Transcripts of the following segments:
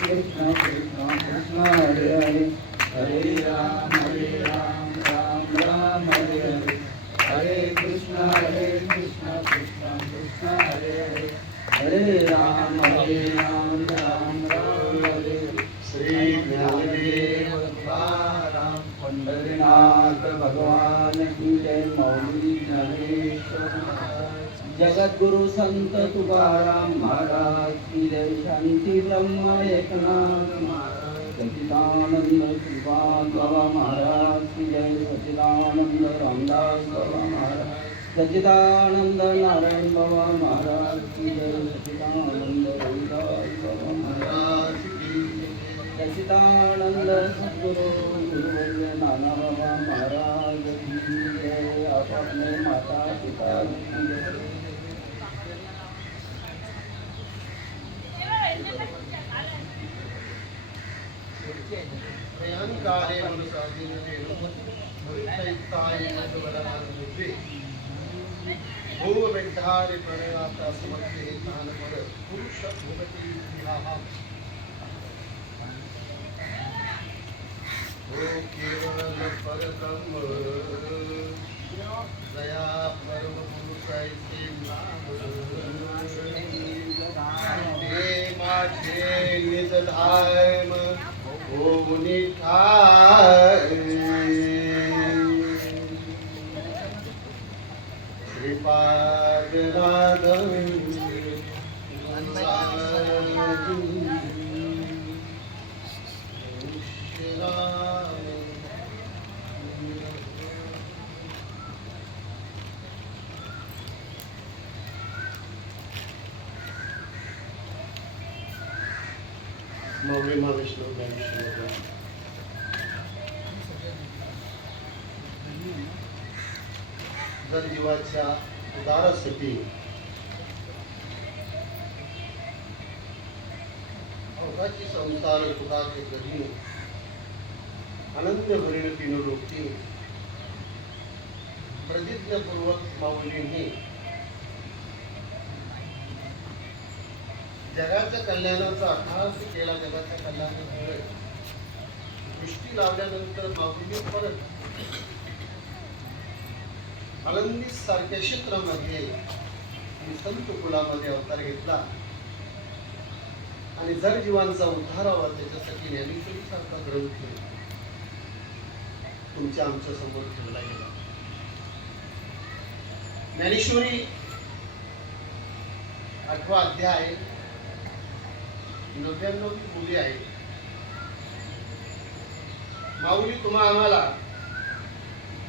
कृष्ण कृष्ण हरे हरे हरे राम राम राम हरे हरे हरे कृष्ण कृष्ण कृष्ण हरे हरे हरे राम राम राम हरे श्री ज्ञानदेव तुकाराम पंढरीनाथ भगवान की जय मौली ज्ञानेश्वर जगद्गुरु संत तुकाराम महाराज की जय शांति ब्रह्म एकनाथ महाराज सच्चिदानंद श्रीपाद बाबा महाराज की जय सच्चिदानंद रामदास बाबा महाराज सच्चिदानंद नारायण बाबा महाराज की जय सच्चिदानंद रविदास बाबा महाराज की सच्चिदानंद सद्गुरु गुरुवर्य नाना बाबा महाराज की जय। आप अपने माता पिता की जय। काले मनुसाधीनतेन भविष्यत्ताय वरदानमुद्रे भूवैद्धारे प्रणयाता समर्थे तानपर पुरुष भूपति विहाहा ओ केवल परब्रह्म दया परम पुरुषाचे नाम हे माझे निज धाम ओ निठाय श्रीपाद राघव मौलिमा विष्णु जर जीवाच्या उदारासाठी अवघाची संसार सुखाचे कधी आनंद भरीन तीन लोकी प्रतिज्ञापूर्वक माऊलींनी जगाच्या कल्याणाचा अभ्यास केला. जगाच्या कल्याणामुळे दृष्टी लावल्यानंतर माऊली परत आळंदी सारख्या क्षेत्रामध्ये संत कुलामध्ये अवतार घेतला आणि जर जीवांचा उद्धार व्हावा त्याच्यासाठी ज्ञानेश्वरी सारखा ग्रंथ तुमच्या आमच्या समोर ठेवला गेला. ज्ञानेश्वरी 8वा अध्याय 99 बोली आहे. माऊली तुम्हा आम्हाला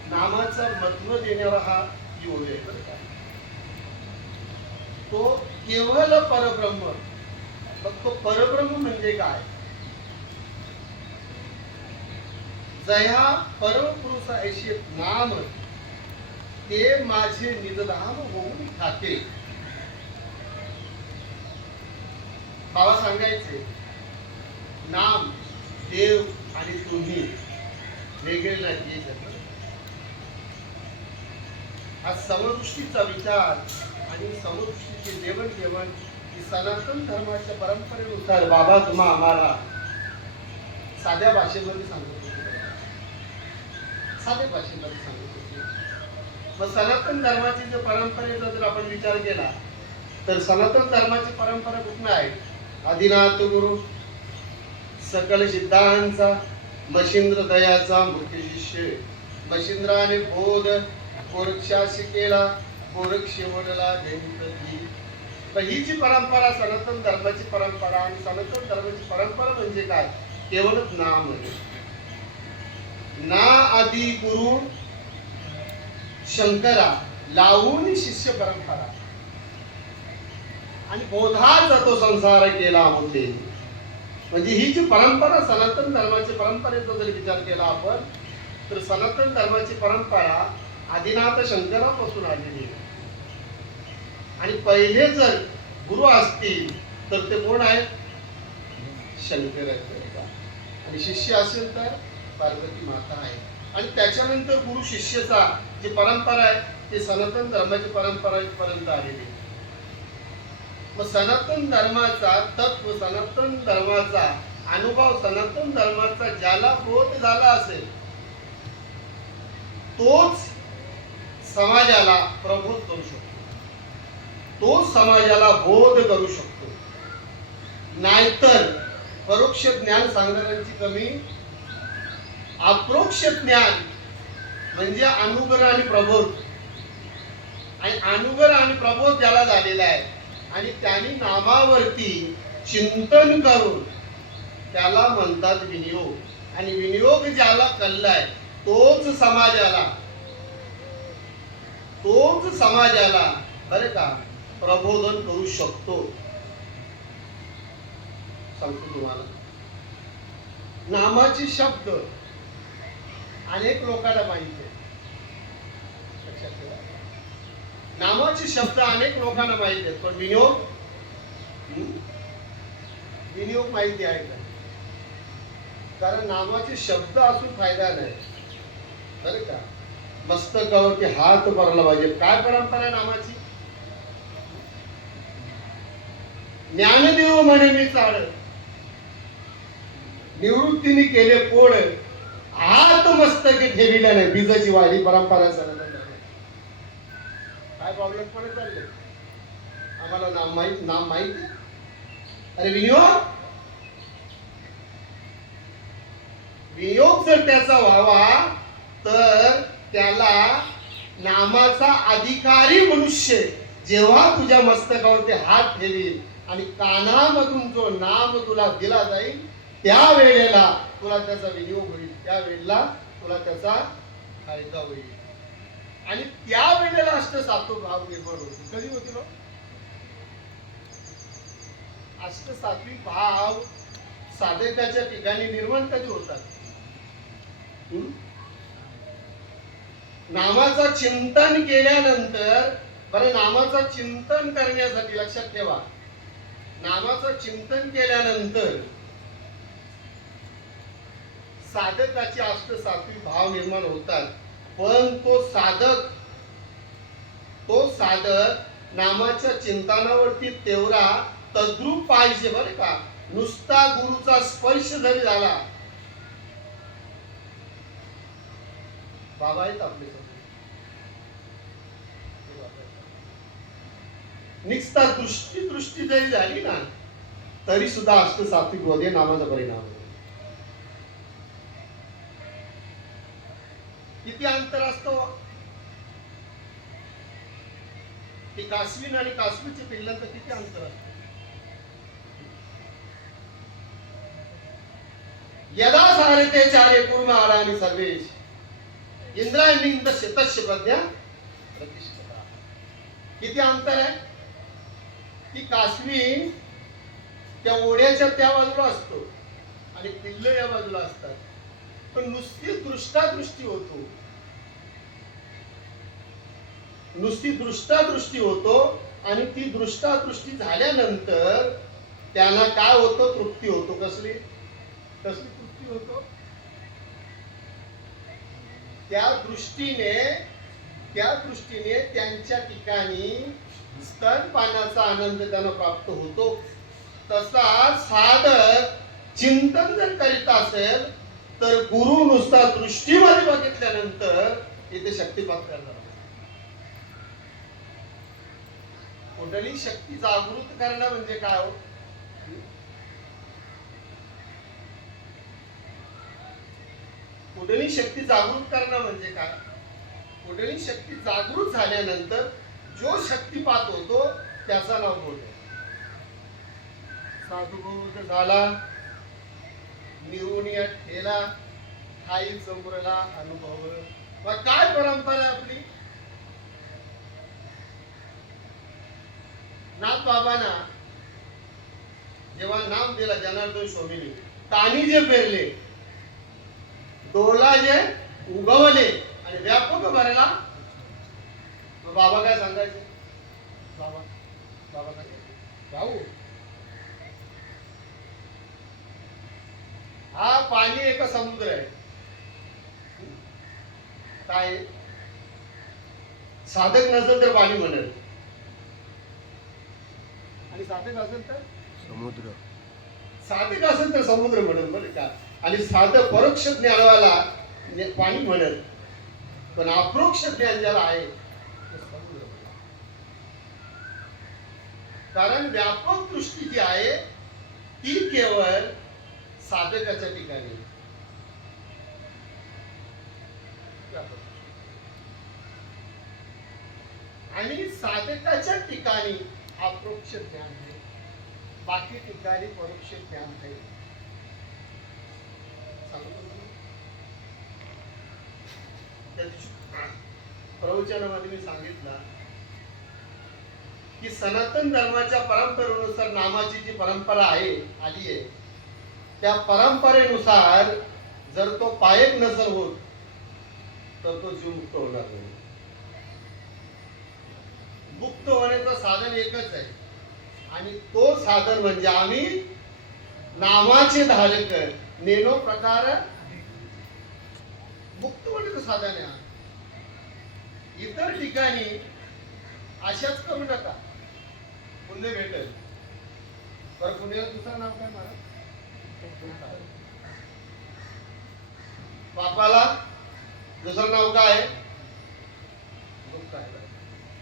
नामाचा महत्व देणारा हा योग आहे बरं का. तो केवळ परब्रह्म. मग तो परब्रह्म म्हणजे काय? जया परमपुरुष ऐशी नाम ते माझे निजधाम होऊन ठाके. बाबा सांगायचे नाम देव आणि तुम्ही वेगळे नाही. हा समदृष्टीचा विचार आणि समदृष्टीचे देवण ही सनातन धर्माच्या परंपरेनुसार बाबा तुम्हा आम्हाला साध्या भाषेमध्ये सांगत होते. साध्या भाषेमध्ये सांगत होते. मग सनातन धर्माची जर परंपरेचा जर आपण विचार केला तर सनातन धर्माची परंपरा कुठून आहे? आदिनाथ गुरु सकल सिद्धांचा मशिंद्र दयाचा मुख्य शिष्य मशिंद्राने बोध गोरक्षाशी केला. गोरक्ष वडला गणपती. ही जी परंपरा सनातन धर्माची परंपरा आणि सनातन धर्माची परंपरा म्हणजे काय? केवळच नाम. ना आदि गुरु शंकरा लावून शिष्य परंपरा आणि बोधाचा तो संसार केला होते. म्हणजे ही जी परंपरा सनातन धर्माची परंपरेचा जर विचार केला आपण तर सनातन धर्माची परंपरा आदिनाथ शंकरापासून आलेली आहे. आणि पहिले जर गुरु असतील तर ते कोण आहेत? शंकर आहेत. आणि शिष्य असेल तर पार्वती माता आहे. आणि त्याच्यानंतर गुरु शिष्यचा जी परंपरा आहे ती सनातन धर्माची परंपरा पर्यंत आलेली आहे. मग सनातन धर्माचा तत्व, सनातन धर्माचा अनुभव, सनातन धर्माचा ज्याला बोध झाला असेल तोच समाजाला प्रबोध करू शकतो, तोच समाजाला बोध करू शकतो. नाहीतर परोक्ष ज्ञान सांगणाऱ्यांची कमी, अप्रोक्ष ज्ञान म्हणजे अनुग्रह आणि प्रबोध, आणि अनुग्रह आणि प्रबोध ज्याला झालेला आहे आणि त्यांनी नामावरती चिंतन करून त्याला म्हणतात विनियोग. आणि विनियोग ज्याला कळलाय तोच समाजाला बरे का प्रबोधन करू शकतो. सांगतो तुम्हाला, नामाचे शब्द अनेक लोकांना माहिती आहे. लक्षात ठेवा, नामाचे शब्द अनेक लोकांना माहिती आहेत, पण विनियोग माहिती आहे का? कारण नामाचे शब्द असून फायदा नाही, बरं का. मस्तकावरती हात पडला पाहिजे. काय परंपरा आहे नामाची? ज्ञानदेव म्हणे मी चाळ, निवृत्तीने केले पोळ, हात मस्तके ठेविल्या नाही. बीजाची वाढी परंपरा. काय प्रॉब्लेम पडत चालले? आम्हाला नाम माहिती. अरे विनियोग जर त्याचा व्हावा तर त्याला नामाचा अधिकारी मनुष्य जेव्हा तुझ्या मस्तकावरती हात ठेवील आणि कानामधून जो नाम तुला दिला जाईल त्या वेळेला तुला त्याचा विनियोग होईल, त्या वेळेला तुला त्याचा फायदा होईल. आणि त्या वेळेला अष्टसात्विक भाव निर्माण होतील. कधी होतील? अष्टसात्विक भाव साधकाच्या ठिकाणी निर्माण कधी होतात? नामाचं चिंतन केल्यानंतर. बरं, नामाचं चिंतन करण्यासाठी लक्षात ठेवा, नामाचं चिंतन केल्यानंतर साधकाचे अष्टसात्विक भाव निर्माण होतात. पण तो साधक नामाच्या चिंतनावरती तेवढा तद्रूप पाहिजे, बरं का. नुसता गुरुचा स्पर्श जरी झाला, बाबा आहेत आपले निस्ता दृष्टी जरी झाली ना तरी सुद्धा अष्टसात्विक मध्ये नामाचा परिणाम होतो. किती अंतर असतो? की कासवीन आणि कासवीचे पिल्लांचं किती अंतर असतं? यदा सारते चारे पूर्ण आला आणि सर्वेश इंद्रायणींद तस्य प्रज्ञा प्रतिष्ठिता. किती अंतर आहे? ती कासवी त्या ओढ्याच्या त्या बाजूला असतो आणि पिल्ल या बाजूला असतात. पण नुसती दृष्टादृष्टी होतो आणि ती दृष्टादृष्टी झाल्यानंतर त्यांना काय होतं? तृप्ती होतो. कसली तृप्ती होतो? त्या दृष्टीने त्यांच्या ठिकाणी स्तनपानाचा आनंद त्यांना प्राप्त होतो. तसा साधक चिंतन जर करीत असेल तर गुरु नुसता दृष्टीमध्ये बघितल्यानंतर इथे शक्तिपात करणार. कुंडली शक्ती जागृत करणं म्हणजे काय हो? कुंडली शक्ती जागृत करणं म्हणजे काय? कुंडली शक्ती जागृत झाल्यानंतर जो शक्तिपात होतो त्याचा नाव बोध. साधुबोध झाला, निरुनिया ठेला, ठाई चंद्रला अनुभव. मग काय परंपरा आहे आपली? नाथ बाबांना जेव्हा नाम दिला जनार्दन स्वामींनी, तानी जे पेरले, डोला जे उगवले आणि व्यापक भरला, बाबा काय सांगायचे? बाबा काय भाऊ, हा पाणी एक समुद्र आहे. काय साधक नसेल तर पाणी म्हणेल. आणि साधक असेल तर समुद्र. साधक असेल तर समुद्र म्हणत बरं का. आणि साधक परोक्ष ज्ञानवाला पाणी म्हणत, पण अप्रोक्ष ज्ञान ज्याला आहे तो समुद्र म्हणत. कारण व्यापक दृष्टी जी आहे ती केवळ साधकाच्या ठिकाणी. आणि साधकाच्या ठिकाणी अप्रोक्ष ज्ञान आहे, बाकी ठिकाणी परोक्ष ज्ञान आहे. प्रवचनामध्ये मी सांगितलं की सनातन धर्माच्या परंपरेनुसार नामाची जी परंपरा आहे आली आहे, त्या परंपरेनुसार जर तो पायक नजर होत तर तो जीव मुक्त होणार नाही. मुक्त होण्याचं साधन एकच आहे, आणि तो साधन म्हणजे आम्ही नामाचे धारक नेनो प्रकार मुक्त होण्याचं साधन आहे. इतर ठिकाणी अशाच करू नका, पुण्य भेटेल. तर पुण्याला दुसरं नाव काय महाराज? बापाला दुसरं नाव काय? दुःख आहे.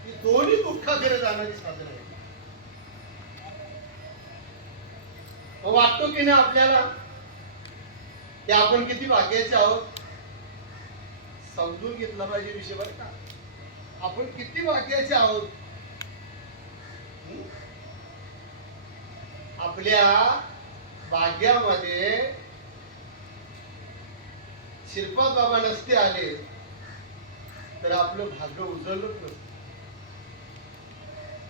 ही दोन्ही दुःखाकडे जाणारी साधन आहे. वाटतो की नाही आपल्याला की आपण किती भाग्याचे आहोत? समजून घेतला पाहिजे विषय बरं का. आपण किती भाग्याचे आहोत. आपल्या भाग्यामध्ये श्रीपाद बाबा नसते आले तर आपलं भाग्य उजळलंच नसतं.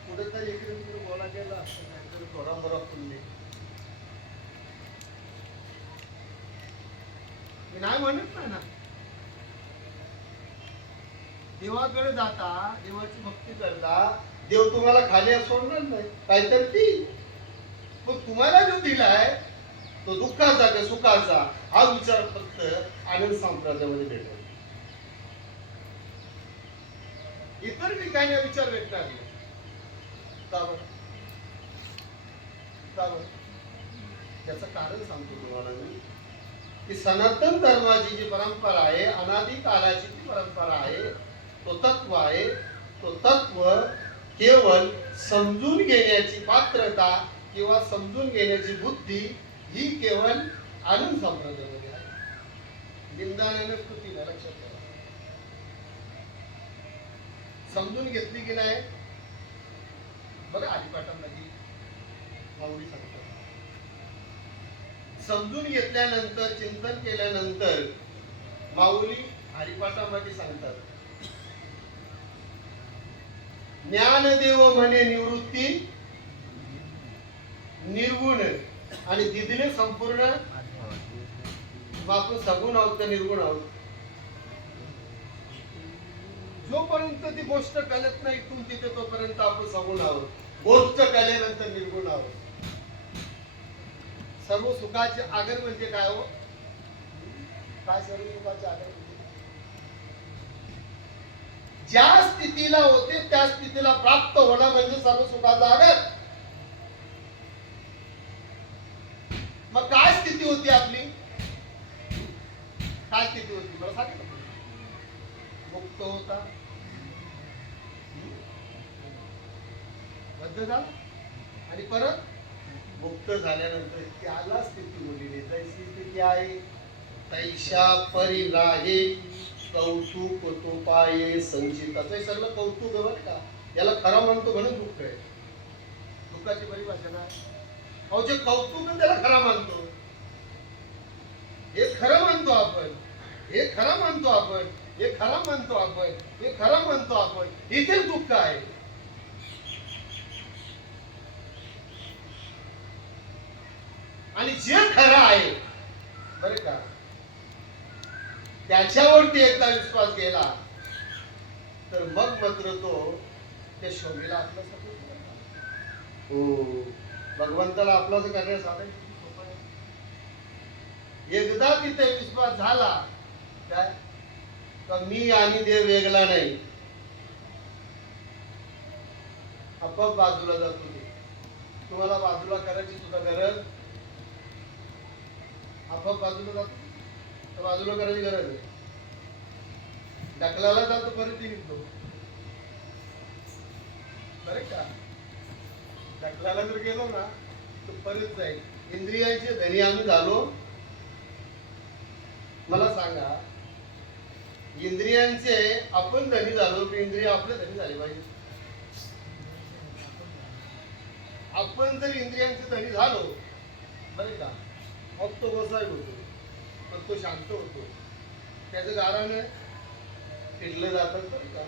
कुठेतरी इकडे तिकडे बोला गेला असतं, थोडा बरा पुण्य. मी नाही म्हणत नाही ना. देवाकडे जाता, देवाची भक्ती करता, देव तुम्हाला खाली सोडणार नाही, काहीतरी ती. पण तुम्हाला जो दिलाय तो दुःखाचा का सुखाचा हा विचार फक्त आनंद संप्रदायामध्ये भेटतो. इतर ठिकाणी हा विचार भेटणार नाही. त्याचं कारण सांगतो तुम्हाला मी की सनातन धर्माची जी परंपरा आहे, अनादी कालाची जी परंपरा आहे, तो तत्व आहे. तो तत्व केवळ समजून घेण्याची पात्रता किंवा समजून घेण्याची बुद्धी ही केवळ आनंद संप्रदायामध्ये आहे. निंदाने स्तुतीला लक्षात ठेवा. समजून घेतली की नाही बघा हरिपाठामध्ये माऊली सांगतात. समजून घेतल्यानंतर, चिंतन केल्यानंतर माऊली हरिपाठामध्ये सांगतात, ज्ञानदेव म्हणे निवृत्ती निर्गुण आणि दिदीने संपूर्ण. आपण सगुण आहोत का निर्गुण आहोत? जोपर्यंत ती गोष्ट कळत नाही इथून तिथे तोपर्यंत आपण सगुण आहोत. गोष्ट कळल्यानंतर निर्गुण आहोत. सर्व सुखाचे आगर म्हणजे काय हो? काय सर्व सुखाचे आगर म्हणजे? ज्या स्थितीला होते त्या स्थितीला प्राप्त होणं म्हणजे सर्व सुखाचा आगर. मग काय स्थिती होती आपली? काय स्थिती होती मला सांगितलं. मुक्त होता, बद्ध झाला, आणि परत मुक्त झाल्यानंतर त्याला स्थिती बोलली. तैसी स्थिती आहे तैशा परी नाही कौतुक तो पाये संचिताचं. हे सगळं कौतुक आहे बरं का. याला खरं म्हणतो म्हणून दुःख आहे. दुःखाची परिभाषा काय? अहो जे कौतुक त्याला खरं मानतो, हे खरं मानतो आपण, हे खरं मानतो आपण, हे खरं मानतो आपण, हे खरं मानतो आपण, इथे दुःख आहे. आणि जे खरं आहे बरं का त्याच्यावरती एकदा विश्वास गेला तर मग मात्र तो त्या शोभेला आपल्यासाठी हो भगवंताला आपलाच करण्यासाठी सोपं आहे. एकदा तिथे विश्वास झाला काय तर मी आणि देव वेगळा नाही, आपोआप बाजूला जातो ते. तुम्हाला बाजूला करायची सुद्धा गरज, आपोआप बाजूला जातो तर बाजूला करायची गरज आहे. ढकलायला जातो परत निघतो, बरं का? ढकलायला जर गेलो ना तर परत जाईल. इंद्रियांचे धनी आम्ही झालो. मला सांगा, इंद्रियांचे आपण धनी झालो की इंद्रिय आपले धनी झाले पाहिजे? आपण जर इंद्रियांचे धनी झालो, बरं का, मग तो गोसाई होतो, मग तो शांत होतो, त्याचं कारण फिरलं जातं, बरं का?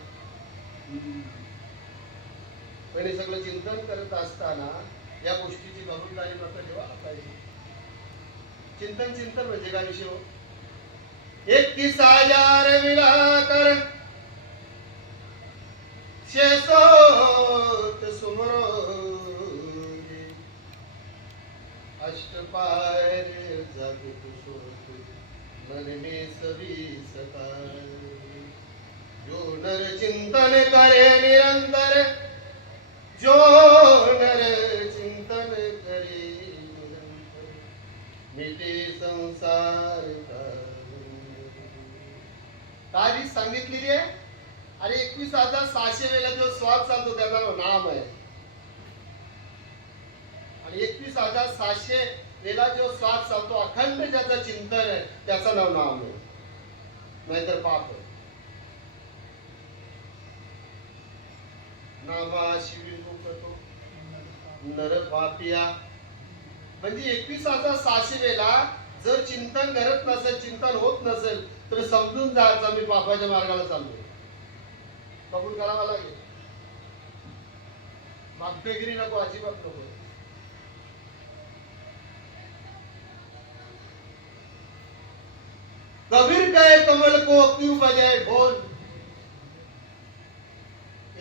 पण हे सगळं चिंतन करत असताना या गोष्टीची खबरदारी मात्र ठेवायला पाहिजे. चिंतन चिंतन म्हणजे काय विषय हो? 21,000 मिलाकर शेसोत सुमरोगे, अष्टपार जागृत सोत मन में सभी सकार. जो नर चिंतन करे निरंतर, जो नर चिंतन करे निरंतर, मिटे संसार का. तारीख सांगितलेली आहे. आणि 21,600 वेळा जो श्वास चालतो त्याचा नाम आहे. आणि 21,600 वेळा जो श्वास चालतो अखंड ज्याचं चिंतन आहे त्याचं नाम आहे, नाहीतर पाप आहे. नामाशिवी करतो नर पापिया. म्हणजे 21,600 वेळा जर चिंतन करत नसेल, चिंतन होत नसेल, तर समजून जायचं मी पापाच्या मार्गाला चाललोय. कबूल करावा लागेल. मागपेगिरी नको, अजिबात नको. कबीर कहे कमल को क्यों बजाए ढोल,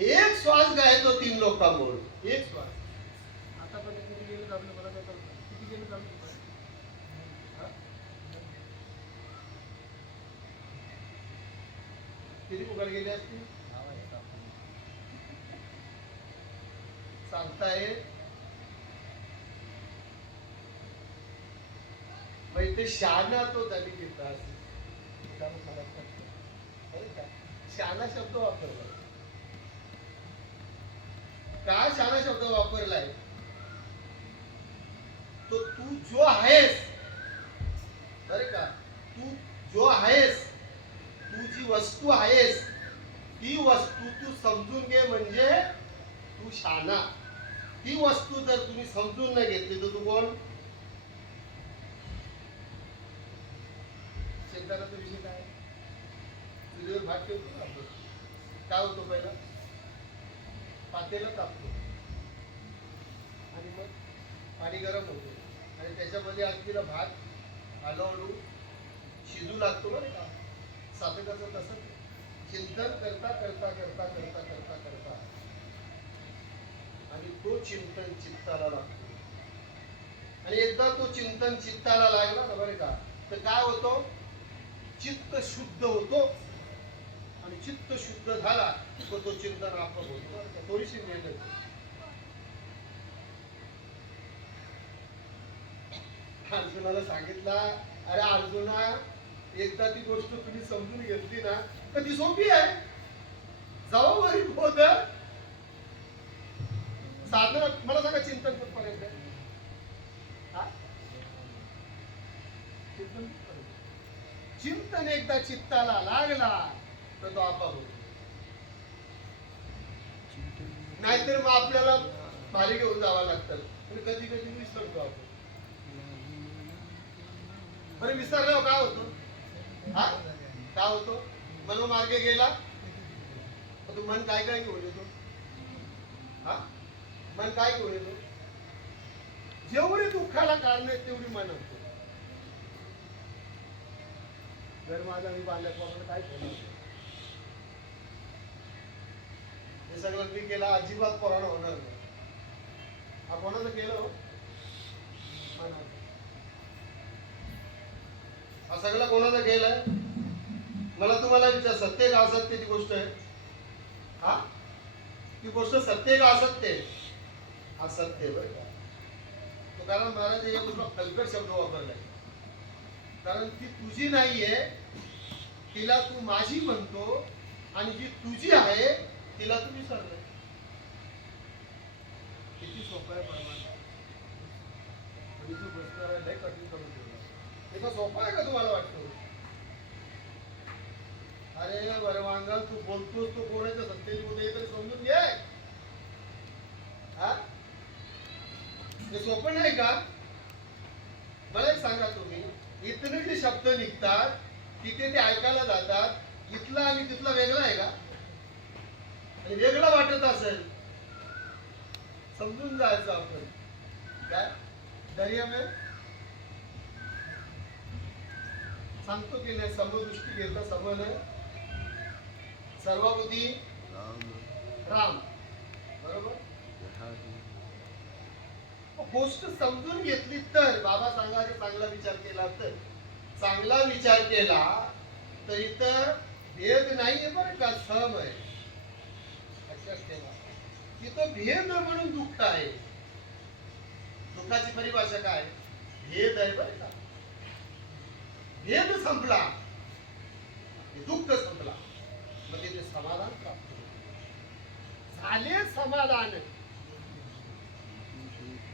एक श्वास गाय तो 3 लोग का बोल. एक श्वास. आतापर्यंत किती गेलं आपलं, मला काय कळतं? किती गेलं आपलं? किती पुकार गेले असतील सांगताय? म्हणजे ते शहाणा तो त्यांनी घेतला असेल. शहाणा शब्द वापरला. काय शहाणा शब्द वापरलाय? तो तू जो आहेस, बरं का, तू जो आहेस, तू जी वस्तू आहेस ती वस्तू तू समजून घे, म्हणजे तू शहाणा. ती वस्तू जर तुम्ही समजून नाही घेतली तर तू कोण? शेतकऱ्याचा विषय काय? चुलीवर भात ठेवतो ना आपण, काय होतो? पहिला पातेला तापतो आणि मग पाणी गरम होतो आणि त्याच्यामध्ये असलेला भात हळूहळू शिजू लागतो, बरं का? साधकाचं तसं चिंतन करता करता करता करता करता करता आणि तो चिंतन चित्ताला लागतो. आणि एकदा तो चिंतन चित्ताला लागला ना, बरं का, तर काय होतो? चित्त शुद्ध होतो. आणि चित्त शुद्ध झाला तर तो चिंतन आपोआप होतो. थोडीशी मेहनत. अर्जुनाला सांगितला, अरे अर्जुना, एकदा ती गोष्ट तुम्ही समजून घेतली ना तर ती सोपी आहे. जबाबदारी बोध साधना. मला सांगा, चिंतन कुठपर्यंत आहे? चिंतन एकदा चित्ताला लागला तर तो आपोआप होतो. नाहीतर मग आपल्याला भारी घेऊन जावं लागतं. कधी कधी विसरतो आपण. बरं, विसरल्यावर काय होतो? काय होतो? मनोमार्गे गेला तू मन काय काय घेऊन येतो? मन काय घेऊन येतो? जेवढी दुःखाला कारण आहे तेवढी मन असतो. जर माझा मी बांधल्यापासून काय होणार? हे सगळं मी केला, अजिबात पोरानं होणार नाही. हा कोणाचं केलं हो? हा सगळं कोणाचं केलंय? मला तुम्हाला विचार, सत्य का असत्य ती गोष्ट आहे? ती गोष्ट सत्य का असत्य? हा सत्य, बरं का? तुकाराम महाराज या बाजूला फलकट शब्द वापरलाय. कारण ती तुझी नाहीये, तिला तू माझी म्हणतो, आणि जी तुझी आहे तिला तू विसरलाय. किती सोपं आहे परमात्मा. तू बसणार लय कठीण करून ठेवला. हे तर सोपं आहे का तुम्हाला वाटतो? अरे वरवांगा, तू बोलतोस तो कोणाच्या सत्तेत मध्ये तरी समजून घे. हा, हे सोपं नाही का? मला एक सांगा, तुम्ही इथले जे शब्द निघतात तिथे ते ऐकायला जातात, इथला आणि तिथला वेगळा आहे का? आणि वेगळा वाटत असेल समजून जायचं आपण. काय दर्या में सांगतो की नाही, समदृष्टी घेतला समन सर्वबुद्धी राम. बरोबर. गोष्ट समजून घेतली तर, बाबा सांगायचे चांगला विचार केला तर, चांगला विचार केला तर इथं भेद नाहीये बरं का, सम आहे. लक्षात ठेवा, तिथं भेद म्हणून दुःख आहे. दुःखाची परिभाषा काय? भेद आहे बरं का. भेद संपला, दुःख संपला, मग तिथे समाधान प्राप्त झाले. समाधान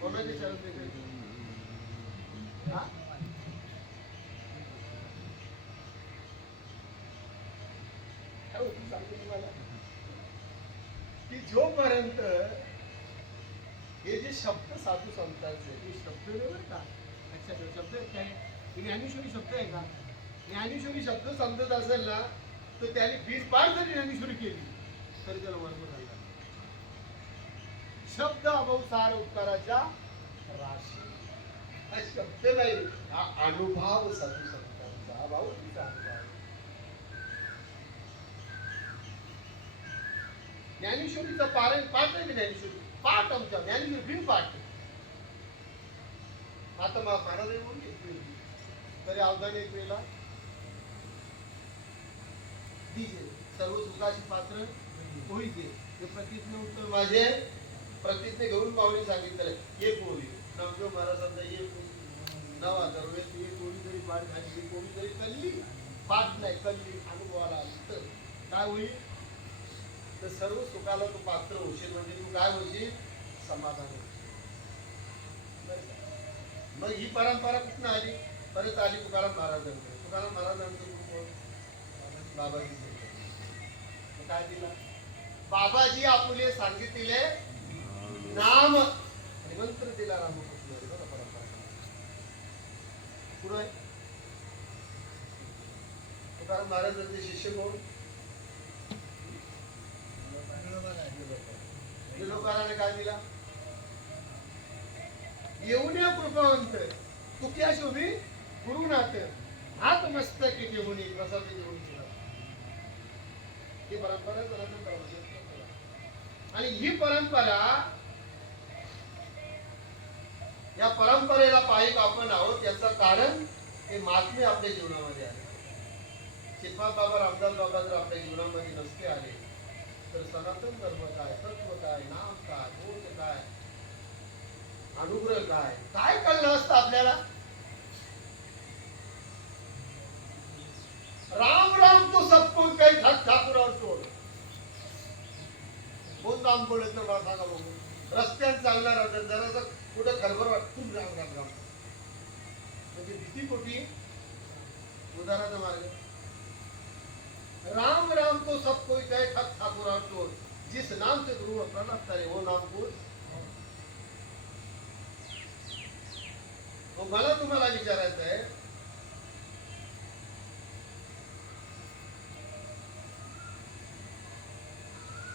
कोणाचे शरण देते? तुम्हाला की जोपर्यंत हे जे शब्द साधू संतांचे हे शब्द बरोबर का, लक्षात ठेवा. शब्द काय? ज्ञानेश्वरी शब्द आहे का? ज्ञानेश्वरी शब्द समजत असेल ना, तर त्याने 20 पाठ जरी ज्ञानेश्वरी केली तरी त्याला वर्ग झाला. शब्द अभवसार उपकाराच्या राशी. हा शब्द नाही, हा अनुभव साधू संतांचा भावतीचा अनुभव. ज्ञानेश्वरीचा पारायण पाठ नाही. ज्ञानेश्वरी पाठ आमच्या ज्ञानेश्वरी बिन पाठ. आता महाराज म्हणून घेतली तरी अवधान एक वेळेला दीजे सर्व सुखाची पात्र होईचे. हे प्रतिज्ञ उत्तर माझे प्रतिज्ञे घेऊन पाहुणे सांगितलं. एक कोळी नवदेव महाराजांचा एक नवा दरवेळेस एक कोळी जरी पाठ झाली, एक कोळी जरी कल्ली, पाठ नाही कल्ली अनुभवाला तर काय होईल? तर सर्व सुखाला तू पात्र होशील. म्हणजे तू काय होशील? समाधान होशील. मग ही परंपरा कुठून आली? परत आली तुकाराम महाराजांकडे. तुकाराम महाराजांचं गुरु बाबाजी. काय दिला? बाबाजी आपुले सांगितले नाम आणि मंत्र दिला. रामकृष्ण बघा परंपरा पुढे. तुकाराम महाराजांचे शिष्य कोण? लोकांना काय दिला? येऊन कृपावंत तुक्या शोभी गुरुनाथ हात मस्तक घेऊन प्रसाद घेऊन दिला. ही परंपरा आणि ही परंपरा, या परंपरेला पायिक आपण आहोत. याचं कारण हे महात्मे आपल्या जीवनामध्ये आले. चिपा बाबा रामदास बाबा जर आपल्या जीवनामध्ये नसते आले तर सनातन धर्म काय, तत्व काय, नाम काय, बोध काय, अनुग्रह काय, काय कळलं असतं आपल्याला? राम राम तो सबको काही ठाकूर सोड. कोण राम बोलत ना मला सांगा बघू. रस्त्यात चालणार जरा कुठं खरबर वाटून राम राम राम म्हणजे भीती कुठे? उदाहरणाचा मार्ग. राम राम तो सब कोई कहे ठाकुर और चोर, जिस नाम से गुरु प्रणव करे वो नाम कोण? मला तुम्हाला विचारायचं आहे,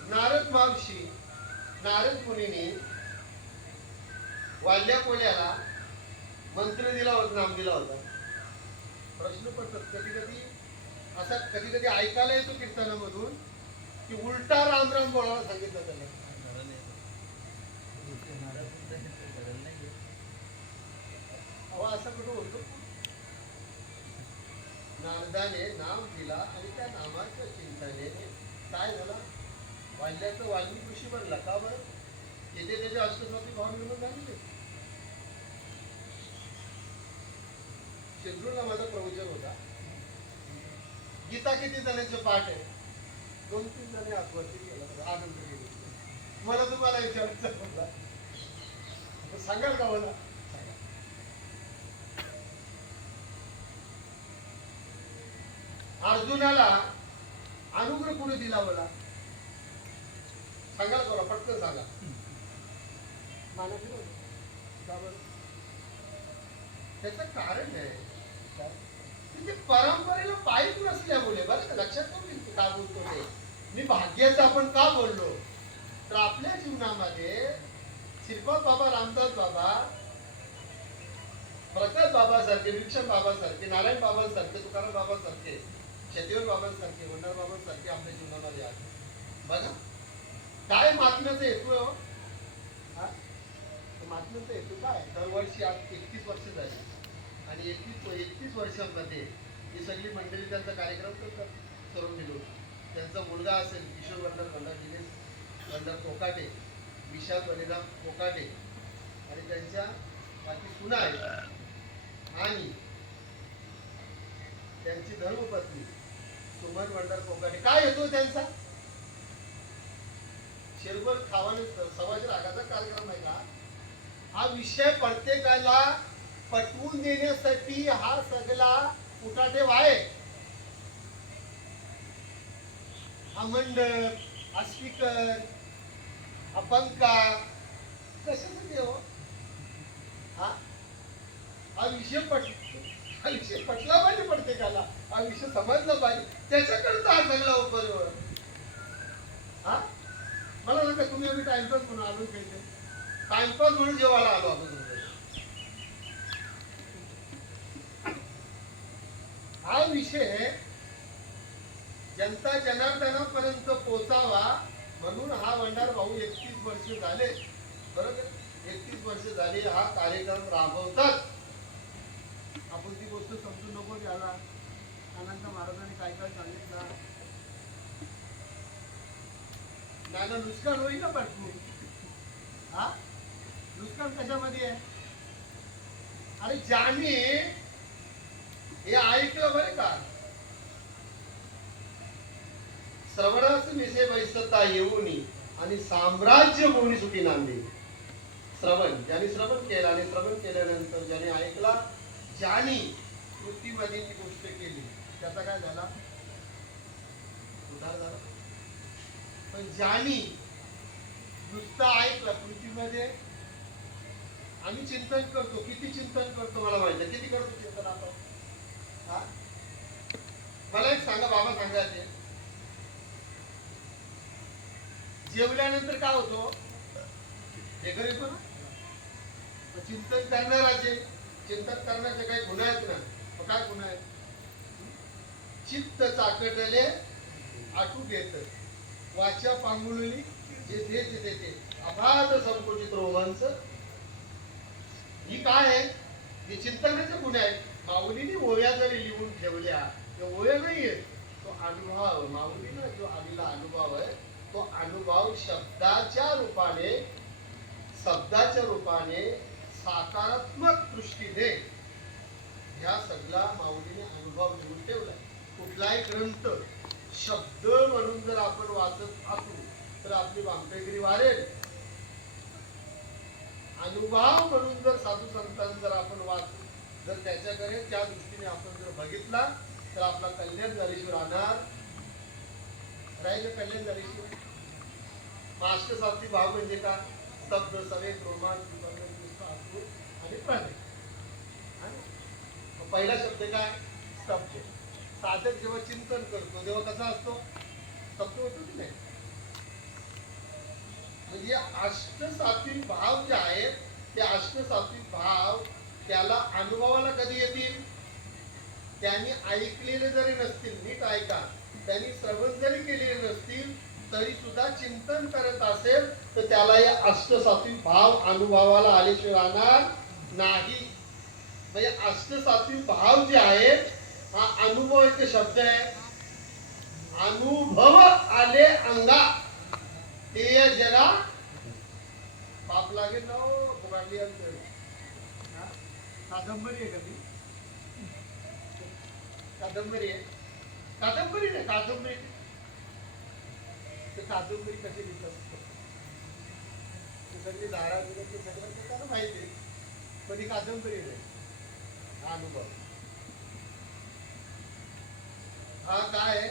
नारद महर्षी नारद मुनीने वाल्या कोल्याला मंत्र दिला होता, नाम दिला होता. प्रश्न पडतात कधी कधी असा, कधी कधी ऐकायला येतो कीर्तनामधून की उलटा राम राम बोलायला सांगितलं त्याला. असं कुठं होतो? नारदाने नाम दिला आणि त्या नामाच्या चिंतने काय झालं? वाल्याचं वाल्मिक ऋषी बनला. का बरं? येथे त्याचे अष्टनाथी भाव निर्माण झाले. शेंद्रूरला माझा प्रवचन होता. गीता किती जणांचे पाठ आहे? 2-3 जण आठवतील गेला आनंद गेले. मला तुम्हाला विचारायचं होता, सांगाल का मला? अर्जुनाला अनुग्रह कोणी दिला मला? सांगाल का? पटकन सांगा. मानव का बरं? त्याचं कारण आहे म्हणजे परंपरेला पायीच नसल्यामुळे. बरं का, लक्षात ठेवून का बोलतो ते मी. भाग्याचं आपण का बोललो तर आपल्या जीवनामध्ये श्रीपाद बाबा, रामदास बाबा, प्रकाश बाबा सारखे, विक्षण बाबा सारखे, नारायण बाबा सारखे, तुकाराम बाबा सारखे, शतीवर बाबा सारखे, वंडार बाबा सारखे आपल्या जीवनामध्ये आहेत. बघा काय महात्म्याचा हेतू आहे. महात्म्याचा हेतू काय? दरवर्षी आज 31 वर्ष झाली आणि 31 वर्षांमध्ये ही सगळी मंडळी त्यांचा कार्यक्रम करतात. सरून दिलो त्यांचा मुलगा असेल किशोर वंडर, वंडर दिनेश वंडर कोकाटे, विशाल बलिराम कोकाटे आणि त्यांच्या बाकी सुना आहेत आणि त्यांची धर्मपत्नी सुमन वंडर कोकाटे. काय येतो त्यांचा? शेरभर खावाने समाज रागाचा कार्यक्रम आहे का? हा विषय प्रत्येकाला पटवून देण्यासाठी हा सगळा उठाठेव आहे. हा मंडप, हा स्पीकर, हा पंखा कशासाठी हो? हा विषय पटला पाहिजे प्रत्येकाला. हा विषय समजला पाहिजे. त्याच्याकरता हा सगळा उपयोग. मला सांगा, तुम्ही आम्ही टाइमपास म्हणून आलो पाहिजे. टाइमपास म्हणून जेवायला आलो आपण. हा विषय जनता जनार्दनापर्यंत पोहोचावा म्हणून हा वंडार भाऊ 31 वर्ष झाले. बरोबर, 31 वर्ष झाले हा कार्यक्रम राबवतात. आपण ती गोष्ट समजून नको द्यायला. अनंत महाराजांनी काय काय सांगितलं. नाना नुकसान होईल ना भरपूर. नुकसान कशामध्ये आहे? अरे ज्याने हे ऐकलं बरं का, श्रवणास मिसे बैसता येऊनी आणि साम्राज्य होऊन सुटी नांदे. श्रवण, ज्याने श्रवण केलं आणि श्रवण केल्यानंतर ज्याने ऐकला, ज्याने कृतीमध्ये ती गोष्ट केली, त्याचा काय झाला? उद्धार झाला. पण ज्याने नुसतं ऐकलं, कृतीमध्ये आम्ही चिंतन करतो. किती चिंतन करतो मला माहिती आहे. किती करतो चिंतन आपण? मला एक सांगा बाबा, सांगायचे जेवल्यानंतर काय होतो? हे येतो ना. चिंतन करणाराचे, चिंतन करण्याचे काही गुन्हा आहेत ना. काय गुन्हा आहेत? चित्त चाकटले आटू घेत, वाचा पांगुळली जेथे तेथे अबाध संकोचित रोमांच. ही काय आहे? हे चिंतनाचे गुन्हे आहेत. माऊलीने ओव्या जरी लिहून ठेवल्या, त्या ओव्या नाहीये, तो अनुभव. माऊलीने जो आलेला अनुभव आहे, तो अनुभव शब्दाच्या रूपाने सकारात्मक दृष्टीने ह्या सगळा माऊलीने अनुभव लिहून ठेवला. कुठलाही ग्रंथ शब्द म्हणून जर आपण वाचत असू तर आपली वांपेगिरी वाढेल. अनुभव म्हणून जर साधू संतांना जर आपण वाचू, जर त्याच्याकडे त्या दृष्टीने आपण जर बघितला तर आपला कल्याण झाल्याशिवाय राहणार. राहिलं कल्याण झाल्याशिवाय. अष्टसात्विक भाव म्हणजे काय? शब्द, सवेग, रोमांच, आणि प्राणे. पहिला शब्द काय? शब्द. साधक जेव्हा चिंतन करतो तेव्हा कसा असतो? शब्द होतो की नाही? म्हणजे अष्टसात्विक भाव जे आहेत ते अष्टसात्विक भाव त्याला अनुभवाला कधी येतील? त्यांनी ऐकलेले जरी नसतील, नीट ऐका, त्यांनी श्रवण जरी केलेले नसतील तरी सुद्धा चिंतन करत असेल तर त्याला या अष्टसात्विक भाव अनुभवाला आल्याशिवाय राहणार नाही. म्हणजे अष्टसात्विक भाव जे आहेत हा अनुभव एक शब्द आहे. अनुभव आले अंगा ते जरा पाप लागेल ना. कादंबरी आहे का ती? कादंबरी आहे. कादंबरी नाही, कादंबरी. ते कादंबरी कशी लिहितात ते सगळी दारा ते सगळं ते त्याला माहिती आहे. पण ही कादंबरी नाही. हा अनुभव. हा काय आहे?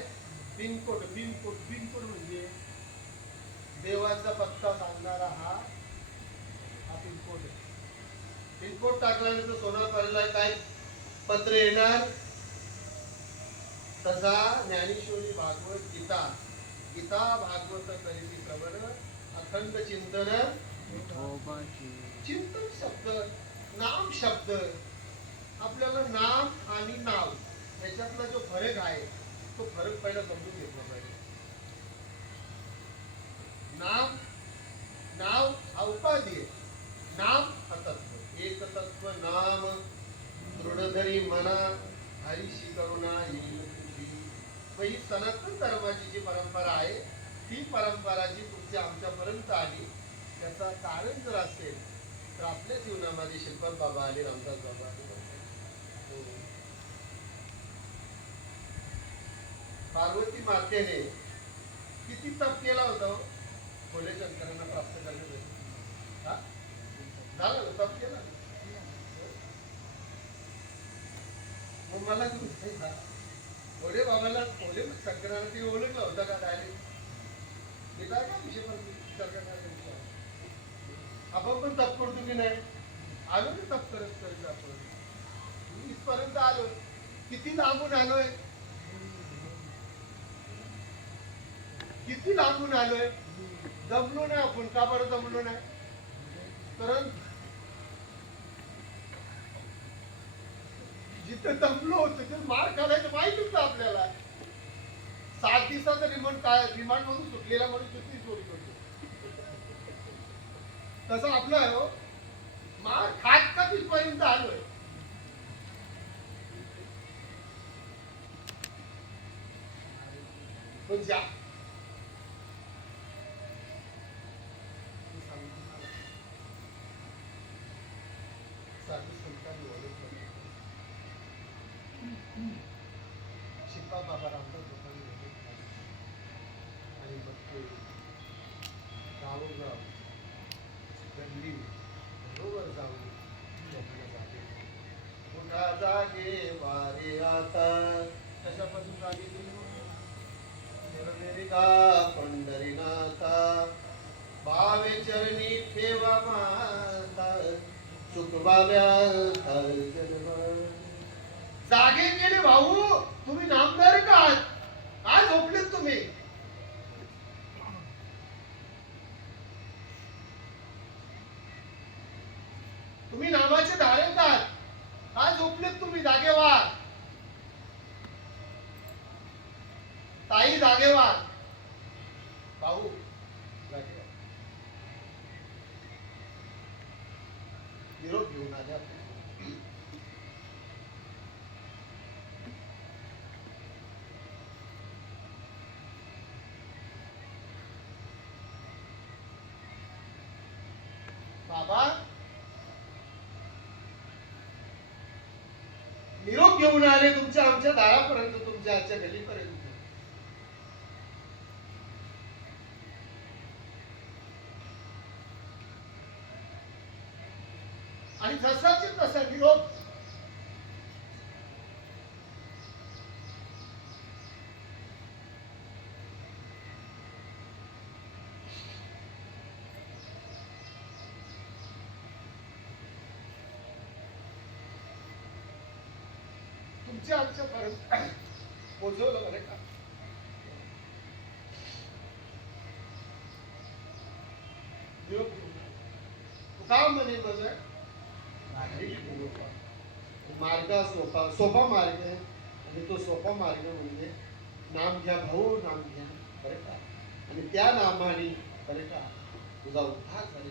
पिनकोड. पिनकोड पिनकोड म्हणजे देवाचा पत्ता सांगणारा हा पिनकोड आहे. पिनकोड टाकल्यानंतर सोना पडलाय काय पत्र येणार. तसा ज्ञानेश्वरी भागवत गीता गीता भागवत करीती प्रवर अखंड चिंतन. चिंतन शब्द, नाम शब्द. आपल्याला नाम आणि नाव याच्यातला जो फरक आहे तो फरक पहिला समजून घेतला पाहिजे. नाम नाव हा उपाधी आहे. नाम हा तत्व. एक तत्व नाम दृढधरी मना हरीशी करुणा येईल तुझी. ही सनातन धर्माची जी परंपरा आहे ती परंपरा जी तुमच्या आमच्यापर्यंत आली त्याचा कारण जर असेल तर आपल्या जीवनामध्ये श्रीपाद बाबा आले, रामदास बाबा आले. पार्वती मातेने किती तप केला होता भोले शंकरांना प्राप्त करण्यासाठी. झालं तप केला. मग मला भोले बाबाला भोले शंकरांना ते ओळखलं होतं का डायरेक्ट? ते काय का विषय पण विचार करणार. आपण पण तप करतो की नाही? आलो की तप करत करत आपण इथपर्यंत आलो. किती लांबून आलोय, किती लांबून आलोय. दमलो नाही आपण. का बरं दमलो नाही? कारण जिथे दमलो होतो तिथे मार खायचं माहित होतं आपल्याला. 7 दिवसाचा रिमांड मधून सुटलेला म्हणून किती चोरी करतो. तसं आपलं आहे हो. मार खात का तिथपर्यंत आलोय. पण ज्या साधू संतांनी ओळखलं श्रीपाद बाबा रामदास बाबांनी ओळखलं आणि बघतोय गावोगाव गल्ली बरोबर जाऊन लोकांना जागे. पुन्हा जागे वारे आता. कशापासून जागे गेली? का पंढरीनाथा भावे चरणी ठेवा माता चुकवाव्या जन्म. जागे गेले भाऊ. तुम्ही नामदार का? काय झोपलेत तुम्ही? तुम्ही नामाचे धारक आहात. काय झोपलेत तुम्ही? जागे व्हा. ताई जागे व्हा. भाऊ जागे व्हा. निरोप घेऊन आले आपण. बाबा निरोप घेऊन आले तुमच्या आमच्या दारापर्यंत, तुमच्या आजच्या गलीपर्यंत. आणि जसाचे तसा निरोप तुमच्या आमच्यापर्यंत पोहोचवलं बरं का. निरोप घेऊन का म्हणे बघ मार्ग सोपा मार्ग आहे. आणि तो सोपा मार्ग म्हणजे नाम घ्या भाऊ, नाम घ्या बरं का. आणि त्या नामाने बरं का तुझा उद्धार झाले.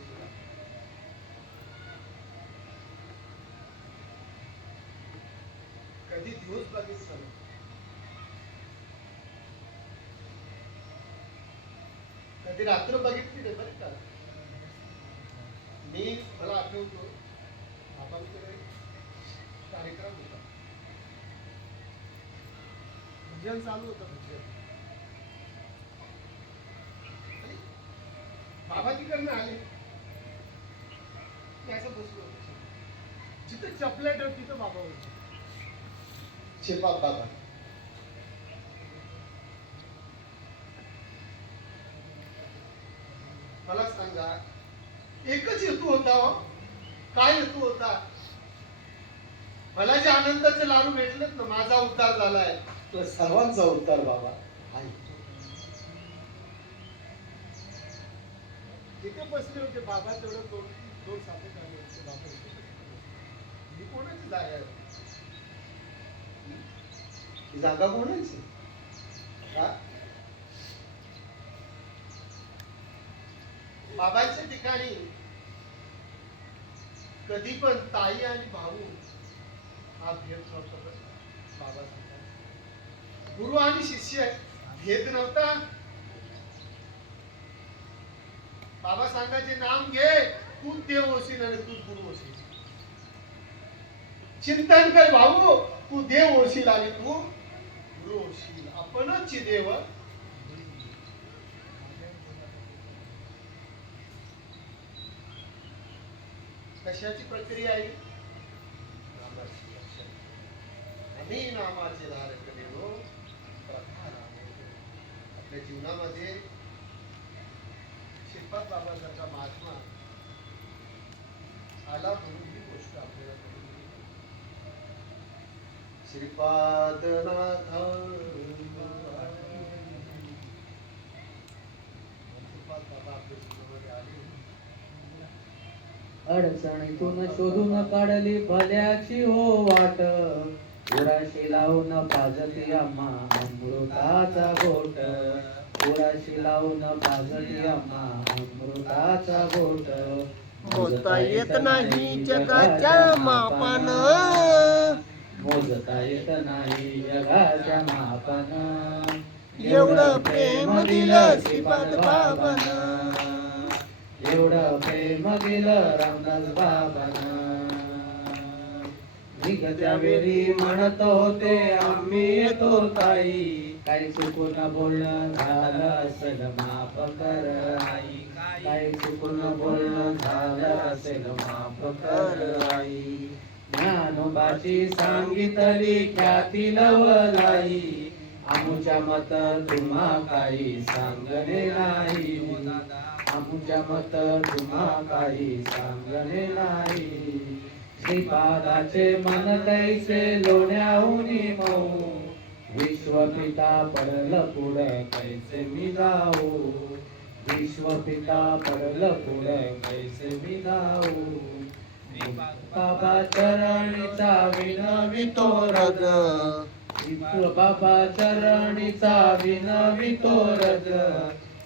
कधी दिवस बघितलं, कधी रात्र बघितली रे बरं का. मी मला आठवतो बाबांकडे कार्यक्रम होता. भजन चालू होतं भजन. आणि बाबा तिकडनं आले की असं बसलो होतो. जिथे चपल्या ठेव तिथं बाबा होते. शिरपाद बाबा. मला सांगा, एकच हेतू होता हो. काय हेतू होता? मला जे आनंदाचे लाडू भेटलेत ना, माझा उद्धार झालाय, तो सर्वांचा उद्धार बाबा. तिथे बसले होते बाबा, तेवढं दोन दोन साधे झाले होते बाबा. ही कोणाची जागा आहे? ही जागा कोणाची? बाबांच्या ठिकाणी कधी पण ताई आणि भाऊ हा भेद नव्हता. बाबा गुरु आणि शिष्य भेद नव्हता. बाबा सांगायचे, नाम घे, तू देव होशील आणि तू गुरु होशील. चिंतन कर भाऊ, तू देव होशील आणि तू गुरु होशील. आपणच देव. कशाची प्रक्रिया आहे? आम्ही नामाचे धारक देव प्रधान आहोत. आपल्या जीवनामध्ये श्रीपाद बाबासारखा महात्मा आला म्हणून ही गोष्ट आपल्याला करून दिली. श्रीपाद नाथा श्रीपाद बाबा आपल्या जीवनामध्ये आले. अडचणीतून शोधून काढली भल्याची हो वाट, उराशी लावून पाजती आम्हा अमृताचा घोट. उराशी लावून पाजती आम्हा अमृताचा घोट. मोजता येत नाही जगाच्या मापान, मोजता येत नाही जगाच्या मापान. एवढं प्रेम दिलं श्रीपाद बाबानं, एवढं प्रेम दिलं रामदास बाबांना. निघत्या वेळी म्हणत होते आम्ही येतो ताई, काही चुकून बोलणं झालं असेल माफ कर आई. काही चुकून बोलणं झालं असेल माफ कर आई. ज्ञानोबाची सांगितली ख्याती लवलाई, आमुच्या मत तुम्हा काही सांगणे नाही. आमुच्या मत तुम्हा काही सांगणे नाही. श्रीपादाचे मन तैसे लोण्याहुनी मऊ, विश्वपिता पडल पुढे कैसे मी जाऊ. विश्वपिता पडल पुढे कैसे मी जाऊ. बाबा चरणीचा विनवितो रज, बाबा चरणीचा विनवितो रज.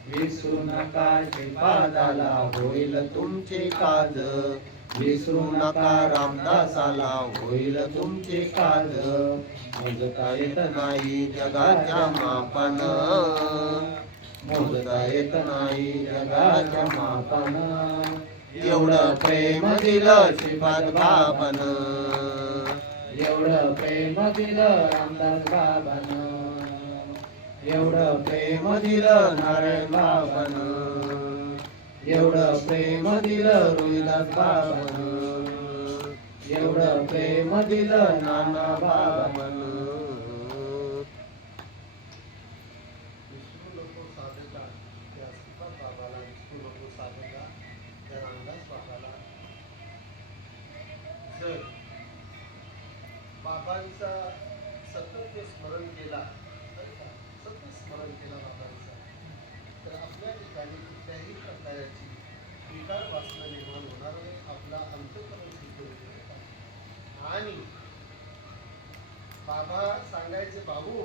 विसरू नका श्रीपादाला होईल तुमचे काज, विसरू नका रामदासाला होईल तुमचे काज. मोजता येत नाही जगाच्या मापान, मोजता येत नाही जगाच्या मापान. एवढं प्रेम दिलं श्रीपाद बाबानं, एवढं प्रेम दिलं रामदास बाबानं. एवढं प्रेम दिलं नारायण बाबानं, एवढं प्रेम दिलं रोहिदास बाबानं, एवढं प्रेम दिलं नाना बाबानं. विसरू नको साधका त्या श्रीपाद बाबाला, विसरू नको साधका त्या रामदास बाबाला. जर बाबांचा सतत स्मरण केला, सतत स्मरण केला बाबांचा, तर आपल्या ठिकाणी कुठल्याही प्रकारची विकार वासना निर्माण होणार नाही. आपला अंतःकरण शुद्ध होईल. आणि बाबा सांगायचे, बाबू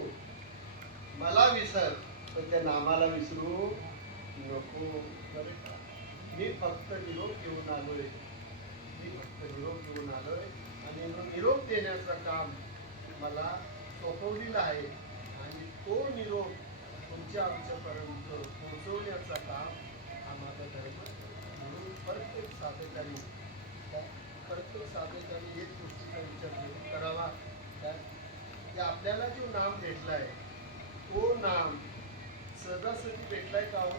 मला विसर पण त्या नामाला विसरू नको. मी फक्त निरोप घेऊन आलोय, मी फक्त निरोप घेऊन आलोय आणि निरोप देण्याचं काम मला सोपवलेलं आहे. आणि तो निरोप तुमच्या आमच्यापर्यंत पोहोचवण्याचा काम हा माझा धर्म. म्हणून प्रत्येक साधकाने एक गोष्टीचा विचार जरूर करावा की आपल्याला जो नाम भेटला आहे तो नाम सहजासहजी भेटलाय का हो?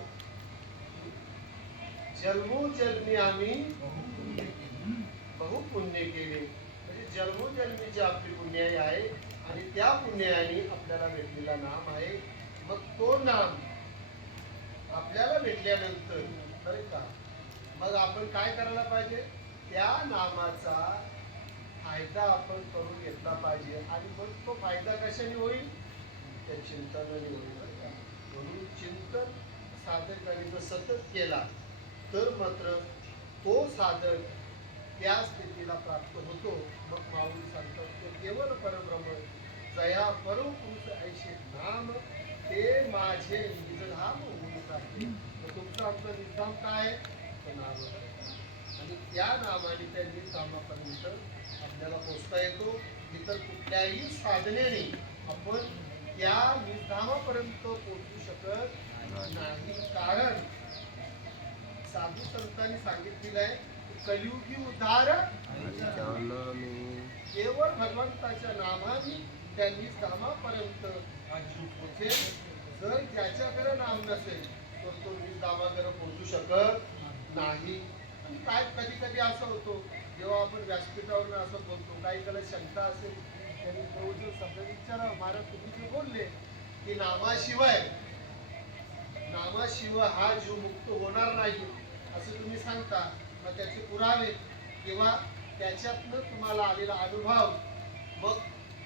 जन्मोजन्मी आम्ही बहुपुण्य केले, म्हणजे जन्मोजन्मीची आपली पुण्याई आहे आणि त्या पुण्याने आपल्याला भेटलेला नाम आहे. मग तो नाम आपल्याला भेटल्यानंतर बरे का, मग आपण काय करायला पाहिजे? त्या नामाचा फायदा आपण करून घेतला पाहिजे. आणि मग तो फायदा कशाने होईल? त्या चिंतनाने होईल, बरं का. म्हणून चिंतन साधकाने जर सतत केला तर मात्र तो साधक त्या स्थितीला प्राप्त होतो. मग माऊली सांगतात ते केवळ परब्रह्म जया परोपुरुष ऐशे नाम ते माझे निजधाम होऊन जाते. मग तुमचं आमचं निजधाम काय? ते नाम. आणि त्या नामाने त्या निजधामापर्यंत आपल्याला पोचता येतो. इतर कुठल्याही साधनेने आपण त्या निजधामापर्यंत पोहोचू शकत नाही. कारण साधू संतांनी सांगितलेलं आहे कलियुगी उद्धार केवळ भगवंताच्या नामाने त्या निजधामापर्यंत पोहोचेल. जर ज्याच्याकडे नाम नसेल तर तो निजधामाकडे पोहोचू शकत नाही. आणि काय कधी कधी असं होतो, जेव्हा आपण व्यासपीठावरून असं बोलतो, काही त्याला शंका असेल, त्यांनी प्रवचन शब्द विचारा, महाराज तुम्ही जे बोलले की नामाशिवाय हा जीव मुक्त होणार नाही असं तुम्ही सांगता. मग त्याचे पुरावे किंवा त्याच्यातनं तुम्हाला आलेला अनुभव, मग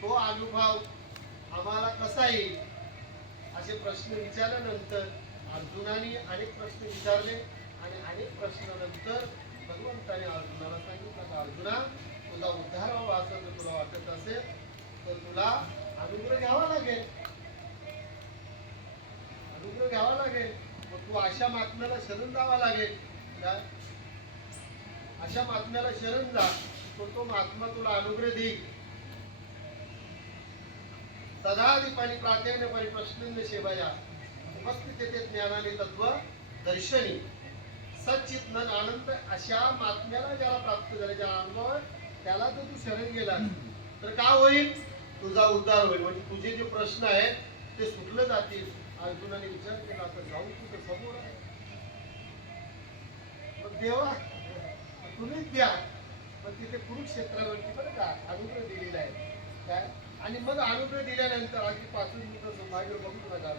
तो अनुभव आम्हाला कसा येईल असे प्रश्न विचारल्यानंतर अर्जुनाने अनेक प्रश्न विचारले आणि अनेक प्रश्नानंतर भगवंताने अर्जुनाला सांगितलं का अर्जुना, तुला उद्धार व्हावा असं जर तुला वाटत असेल तर तुला अनुग्रह घ्यावा लागेल. अनुग्रह घ्यावा लागेल. मग तू अशा महात्म्याला शरण जावा लागेल. काय? अशा महात्म्याला शरण जा, तो महात्मा तुला अनुग्रह देईल. सदाधिपाणी प्राधान्यपणे प्रश्न सेवया उपस्थित येते ज्ञानाने तत्व दर्शनी सच्चित्नन आनंद. अशा महात्म्याला ज्याला प्राप्त झाले, ज्याला अनुभव आहे, त्याला जर तू शरण गेला तर काय होईल? तुझा उद्धार होईल. म्हणजे तुझे जे प्रश्न आहेत ते सुटले जातील. अर्जुनाने विचार केला तर जाऊ तुझं समोर आहे. मग देवा तुम्हीच द्या. मग तिथे कुरुक्षेत्रावरती बरं का अनुग्रह दिलेला आहे. काय? आणि मग अनुग्रह दिल्यानंतर अगदी 5 मिनिटं मागे बघून नका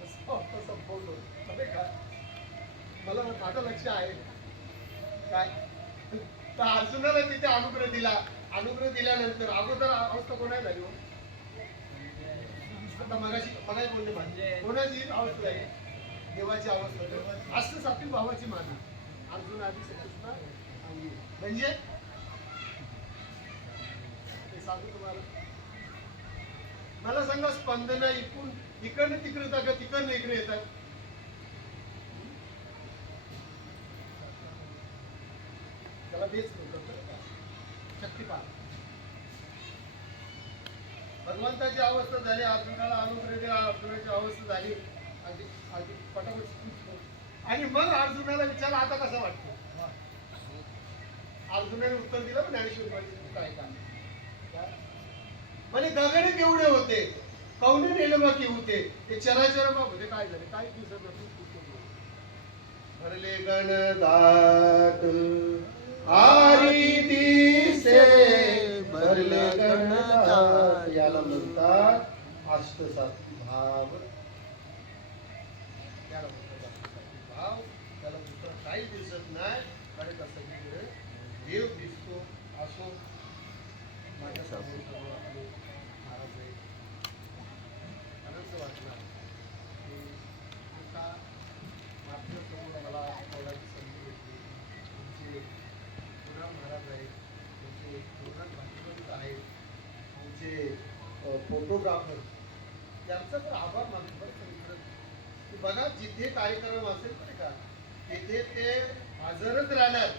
तसं बोललो का, मला माझं लक्ष आहे काय. तर अर्जुनाला तिथे अनुग्रह दिला. अनुग्रह दिल्यानंतर अगोदर अवस्था कोणाची झाली हो? मगाशी बोलले म्हणजे कोणाची अवस्था झाली? देवाची अवस्था. असं आपली भावाची माना. अर्जुन आधी श्रीकृष्ण म्हणजे ते सांगू तुम्हाला. मला सांगा स्पंदना इकडनं तिकडे येतात का तिकडनं इकडे येतात? त्याला बेच शक्तिपात. भगवंताची अवस्था झाली, अर्जुनाला अनुग्रह दिला, अर्जुनाची अवस्था झाली अगदी अगदी पटापट. आणि मग अर्जुनाला विचारलं आता कसं वाटतं? अर्जुनाने उत्तर दिलं पण ज्ञानेश्वरी काय काम म्हणजे गगन केवढे होते, कौने नेलं बाकी होते, ते चराचर मध्ये काय झाले काय दिसत भरले गणदात आरी दिसे भरले गणदात. याला म्हणतात अष्टसात्विक भाव. याला म्हणतात भाव. त्याला दुसरं काही दिसत नाही. कारण कसं देव दिसतो. असो माझ्या समोर आपले महाराज आहे. आनंद वाटला की एका आपल्या समोर मला बोलायची संधी भेटली. तुमचे पुराण महाराज आहेत, तुमचे पुराण भाषिक आहेत, तुमचे फोटोग्राफर, त्यांचा तर आभार मानतो. बरं की बघा जिथे कार्यक्रम असेल बरं का तिथे ते हजरच राहणार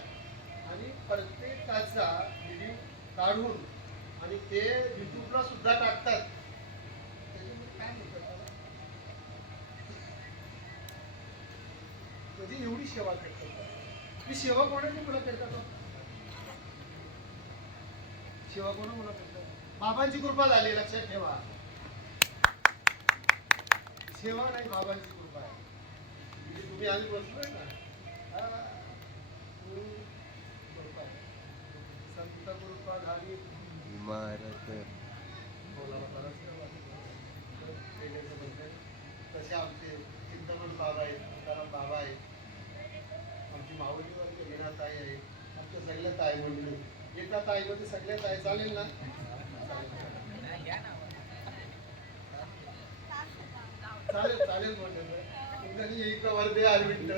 आणि प्रत्येकाचा व्हिडिओ काढून आणि ते युट्यूबला सुद्धा टाकतात. त्याच्यामध्ये काय म्हणतात त्याला, म्हणजे एवढी सेवा करतात. ही सेवा कोणाची मुलं करतात? सेवा कोणा मुलं करतात? बाबांची कृपा झाली, लक्षात ठेवा. सेवा नाही बाबांची कृपा आहे. म्हणजे तुम्ही आम्ही बसलोय ना, हा, कृपा आहे. संत कृपा झाली. इमारत बोलायला बरंच काय वाटतं. वेगळं म्हणतंय. तसे आमचे चिंतामण बाबा आहेत, तुकाराम बाबा आहेत, आमची माऊलीवर मीना ताई आहे, आमच्या सगळ्या ताई मंडळी. एका ताईमध्ये सगळ्या ताई चालेल ना? चालेल चालेल म्हणलं. एकदा वर्धे आरविंद